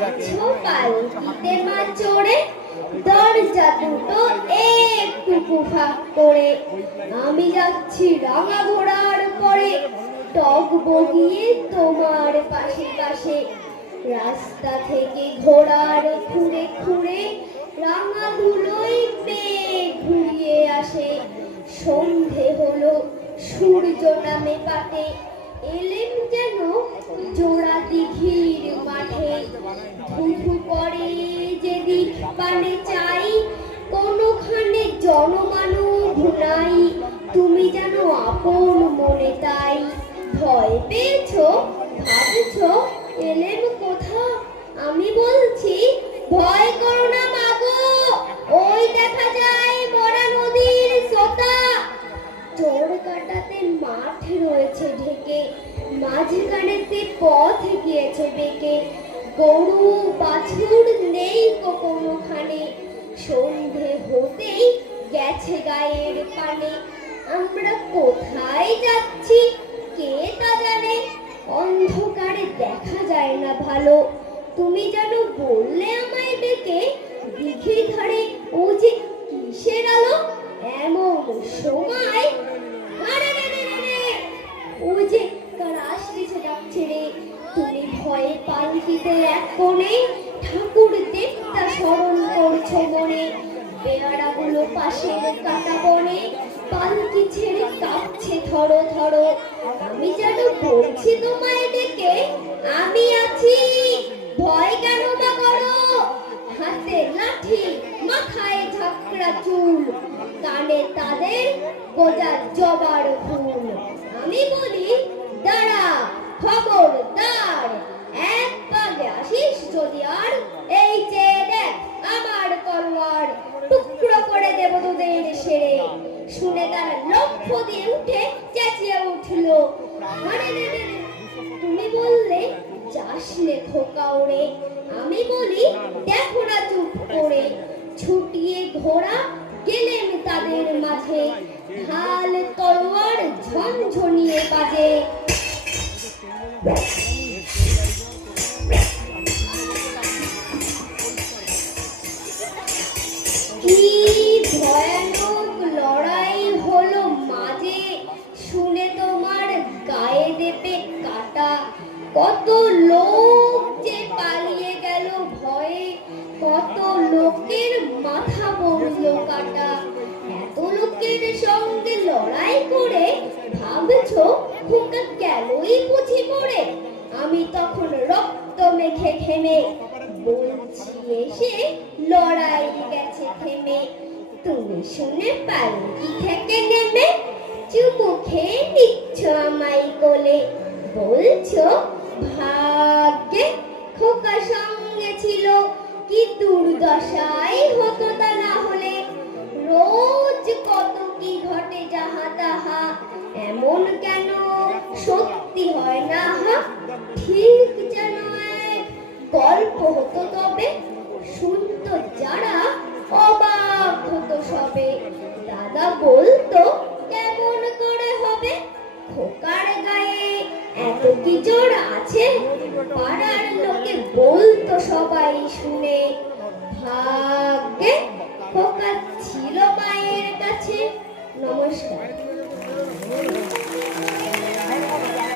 যাচ্ছ পালকিতে মা চড়ে, দরজা দুটো একটু ফাঁক করে। আমি যাচ্ছি রাঙা ঘোড়ার পরে, টক বগিয়ে তোমার পাশে পাশে। রাস্তা থেকে ঘোড়ার খুঁড়ে খুঁড়ে রাঙা ধুলোয় মেঘ ঘুরিয়ে আসে। সন্ধে হলো, সূর্য নামে পাটে, এলেম যেন জোড়া দিঘির মাঠে। ধুধু করে যেদিক পানে চাই, কোনোখানে জনমানব নাই, তুমি যেন আপন মনে তাই। ভয় পেয়েছো, ভাবছো এলেম কোথা? আমি বলছি ভয় করো না মাগো, ওই দেখা যায় মরা নদীর সোতা। চোর কাটাতে মাঠ রয়েছে ঢেকে, মাঝখানেতে পথ গিয়েছে বেঁকে। গরু বাছুর নেই কোনোখানে, সন্ধে হতেই গেছে গায়ের পানে। আমরা কোথায় যাচ্ছি কে তা জানে, অন্ধকারে দেখা যায় না ভালো। তুমি যেন বললে আমায় ডেকে, দিঘির ধারে ও যে কিসের আলো? এমন সময় ও যে কার আসতেছে ডাকছে রে। তুমি ভয়ে পালকিতে এক কোণে, ঠাকুর দেবতা স্মরণ করছো মনে। পেয়ারাগুলো পাশের কাটা বনে, পালকি ছেড়ে কাঁপছে থরো থরো। আমি যেন বলছি তোমায় ডেকে, আমি আছি, ভয় কেন বা করো? হাতে লাঠি, মাথায় ঝাঁকড়া চুল, কানে তাদের গোজার জবার ফুল। আমি বলি দাঁড়া, খবরদার, এক পাগে আসিস যদি আর, এই যে দেখ আমার তলোয়ার, টুকরো করে দেব তোদের সেরে। শুনে তারা লক্ষ্য দিয়ে উঠে চেঁচিয়ে উঠল, আরে রে রে রে। তুমি বললে যাসনে খোকা ওরে, আমি বলি দেখো না চুপ করে। ছুটিয়ে ঘোড়া গেলেন তাদের মাঝে, ঢাল তলোয়ার ঝনঝনিয়ে বাজে। কি ভয়ানক লড়াই হলো মাঝে, শুনে তোমার গায়ে দেবে কাটা। কত লোক যে পালিয়ে গেল ভয়ে, কত লোকের মাথা পড়লো কাটা। এত লোকের সঙ্গে লড়াই করে ভাবছো খোকা গেলই বুঝি পড়ে? আমি তখন রক্ত মেখে ঘেমে বলছি এসে লড়াই গেছে থেমে। তুমি শুনে পালকি থেকে নেমে চুমু খেয়ে নিচ্ছ আমায় কোলে, বলছো ভাগ্যে খোকা সঙ্গে ছিল, কি দুর্দশাই হতো তা না হলে। রোজ কত কি ঘটে যাহা তাহা, এমন কেন সত্যি হয় না হা? ঠিক যেন এক গল্প হতো তবে, শুনতো যারা অবাক হতো সবে। দাদা বলতো কেমন করে হবে, খোকার গায়ে এত কি জোর আছে? পাড়ার লোকে বলতো সবাই শুনে, ভাগ্যে খোকা ছিল মায়ের কাছে। নমস্কার।